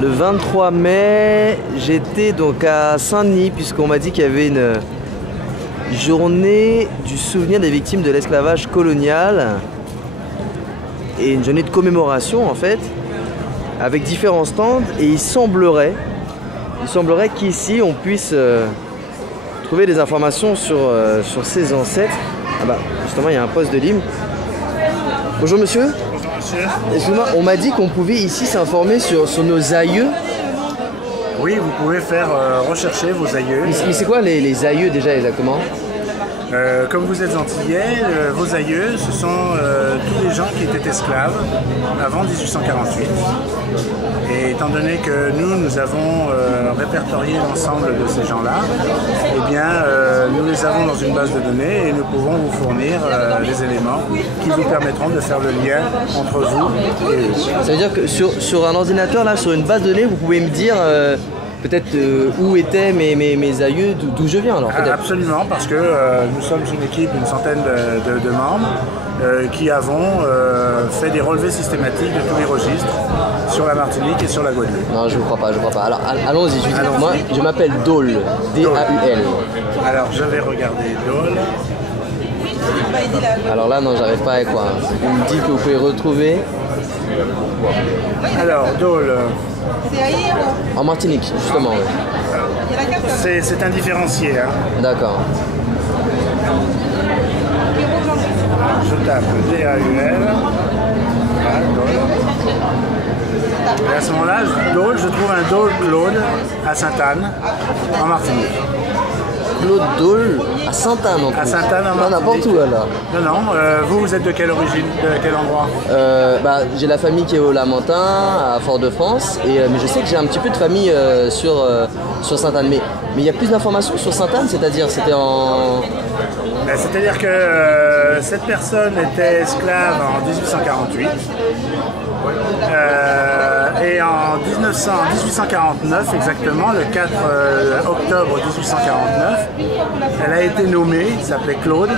Le 23 mai, j'étais donc à Saint-Denis puisqu'on m'a dit qu'il y avait une journée du souvenir des victimes de l'esclavage colonial et une journée de commémoration en fait, avec différents stands, et il semblerait qu'ici on puisse trouver des informations sur ses ancêtres. Ah bah justement il y a un poste de l'hymne. Bonjour monsieur. Bonjour monsieur. Excusez-moi, on m'a dit qu'on pouvait ici s'informer sur nos aïeux. Oui, vous pouvez faire rechercher vos aïeux. Mais c'est quoi les aïeux déjà exactement? Comme vous êtes antillais, vos aïeux, ce sont tous les gens qui étaient esclaves avant 1848. Et étant donné que nous avons répertorié l'ensemble de ces gens-là, eh bien, nous les avons dans une base de données et nous pouvons vous fournir les éléments qui vous permettront de faire le lien entre vous et eux. Ça veut dire que sur un ordinateur, là, sur une base de données, vous pouvez me dire peut-être où étaient mes aïeux, d'où je viens alors peut-être. Absolument, parce que nous sommes une équipe, une centaine de membres qui avons fait des relevés systématiques de tous les registres sur la Martinique et sur la Guadeloupe. Non, je ne crois pas. Alors allons-y, moi je m'appelle Dole, D-A-U-L. Alors je vais regarder Dole. Alors là, non, j'arrive pas avec quoi. Vous me dites que vous pouvez retrouver. Alors Dole. En Martinique, justement. Ouais. C'est un différencié. Hein. D'accord. Je tape D-A-U-L. Voilà, Dole. Et à ce moment-là, Dole, je trouve un Dole Claude à Sainte-Anne, en Martinique. Claude Dole à Sainte-Anne en plus. À Sainte-Anne en Martinique. N'importe où alors. Non, vous êtes de quelle origine, de quel endroit? J'ai la famille qui est au Lamentin, à Fort-de-France, mais je sais que j'ai un petit peu de famille sur Sainte-Anne. Mais il y a plus d'informations sur Sainte-Anne, c'est-à-dire c'était en... C'est-à-dire que cette personne était esclave en 1848 et en 1849 exactement, le 4 octobre 1849, elle a été nommée, il s'appelait Claude,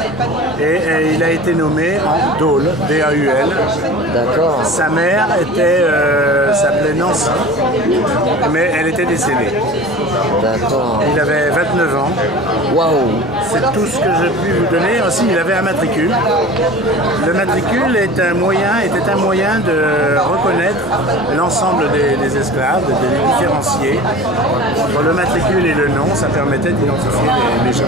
et il a été nommé en Dole, D-A-U-L. D'accord. Sa mère s'appelait Nancy, mais elle était décédée. D'accord. Il avait 29 ans. Waouh. C'est tout ce que je puis vous donner. Aussi, il avait un matricule. Le matricule était un moyen de reconnaître l'ensemble des esclaves, de les différencier. Entre le matricule et le nom, ça permettait d'identifier les gens.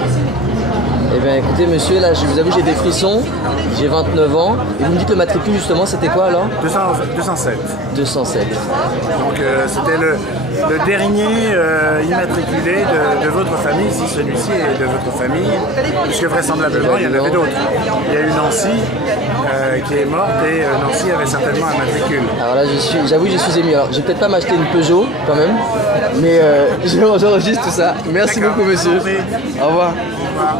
Eh bien écoutez monsieur, là je vous avoue j'ai des frissons, j'ai 29 ans, et vous me dites le matricule justement c'était quoi alors? 207. 207. Donc c'était le dernier immatriculé de votre famille, si celui-ci est de votre famille, puisque vraisemblablement il y en avait d'autres. Il y a eu Nancy qui est morte et Nancy avait certainement un matricule. Alors là j'avoue je suis ému, alors je vais peut-être pas m'acheter une Peugeot quand même, mais j'enregistre tout ça. Merci beaucoup monsieur. Au revoir. Au revoir.